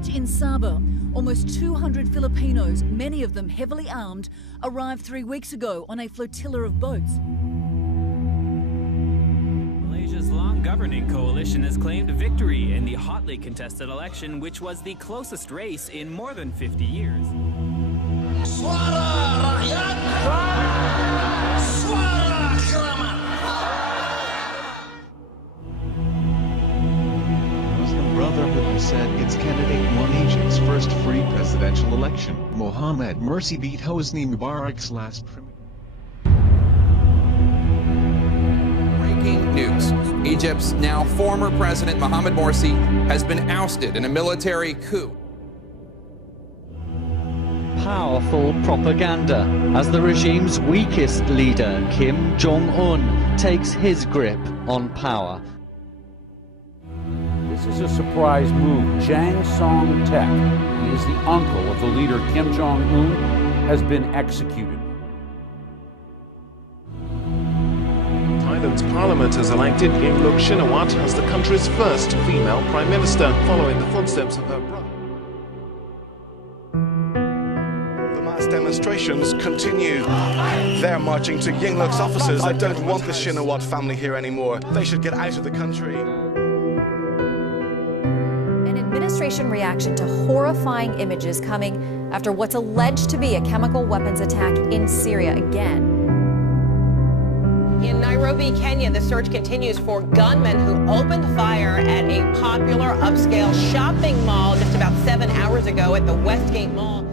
village in Sabah, almost 200 Filipinos, many of them heavily armed, arrived 3 weeks ago on a flotilla of boats. Malaysia's long-governing coalition has claimed victory in the hotly contested election, which was the closest race in more than 50 years. Suara rakyat, suara keramat. Muslim Brotherhood said its candidate won Asia's first free presidential election. Mohammed Morsi beat Hosni Mubarak's last Breaking news. Egypt's now former president Mohammed Morsi has been ousted in a military coup. Powerful propaganda as the regime's weakest leader, Kim Jong-un, takes his grip on power. This is a surprise move. Jang Song-tek, he is the uncle of the leader Kim Jong-un, has been executed. Thailand's parliament has elected Yingluck Shinawatra as the country's first female prime minister, following the footsteps of her brother. The mass demonstrations continue. They're marching to Yingluck's offices. I don't want the Shinawatra family here anymore. They should get out of the country. An administration reaction to horrifying images coming after what's alleged to be a chemical weapons attack in Syria again. In Nairobi, Kenya, the search continues for gunmen who opened fire at a popular upscale shopping mall just about 7 hours ago at the Westgate Mall.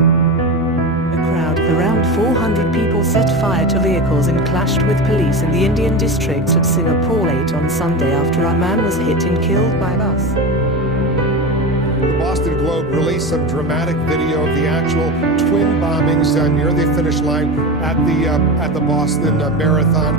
A crowd of around 400 people set fire to vehicles and clashed with police in the Indian district of Singapore late on Sunday after a man was hit and killed by a bus. The Boston Globe released some dramatic video of the actual twin bombings near the finish line at the Boston Marathon.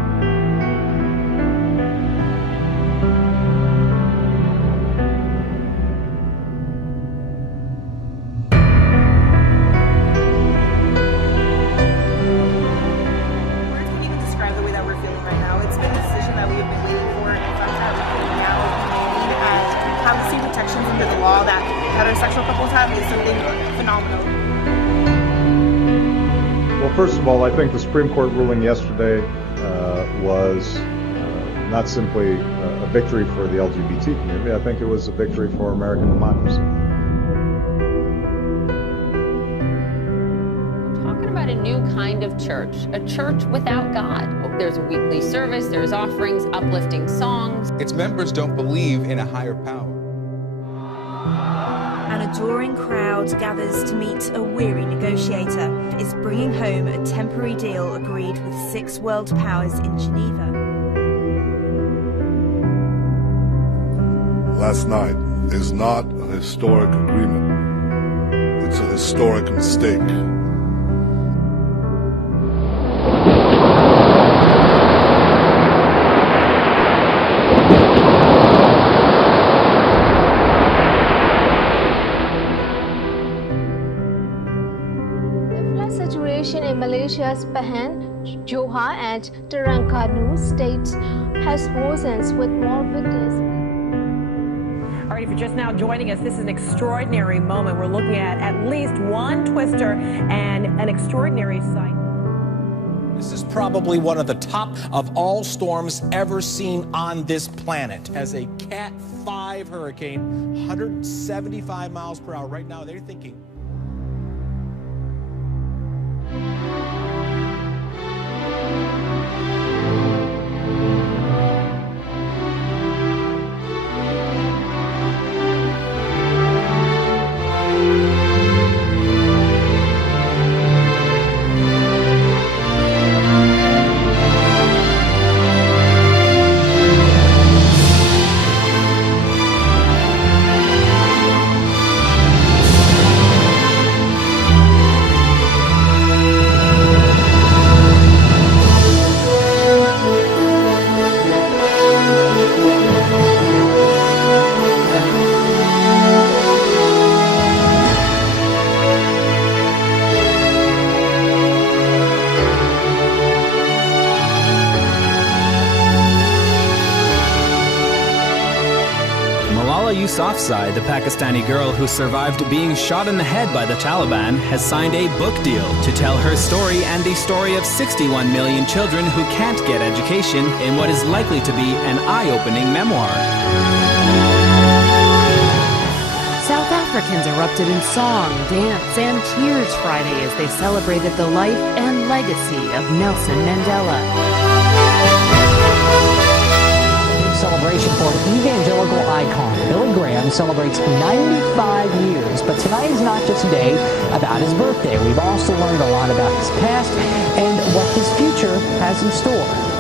Words can't even describe the way that we're feeling right now. It's been a decision that we have been waiting for, and the fact that we can now have the same protections under the law that heterosexual couples have is something phenomenal. Well, first of all, I think the Supreme Court ruling yesterday was not simply a victory for the LGBT community. I think it was a victory for American democracy. We're talking about a new kind of church, a church without God. There's a weekly service, there's offerings, uplifting songs. Its members don't believe in a higher power. An adoring crowd gathers to meet a weary negotiator. Is bringing home a temporary deal agreed with 6 world powers in Geneva. Last night is not a historic agreement. It's a historic mistake. In Malaysia's Pahang, Johor and Terengganu states has worsened with more victims. All right, if you're just now joining us, this is an extraordinary moment. We're looking at least one twister and an extraordinary sight. This is probably one of the top of all storms ever seen on this planet. As a Cat 5 hurricane, 175 miles per hour. Right now, they're thinking. Malala Yousafzai, the Pakistani girl who survived being shot in the head by the Taliban, has signed a book deal to tell her story and the story of 61 million children who can't get education in what is likely to be an eye-opening memoir. South Africans erupted in song, dance, and tears Friday as they celebrated the life and legacy of Nelson Mandela. Celebration for an evangelical icon. Billy Graham celebrates 95 years, but tonight is not just a day about his birthday. We've also learned a lot about his past and what his future has in store.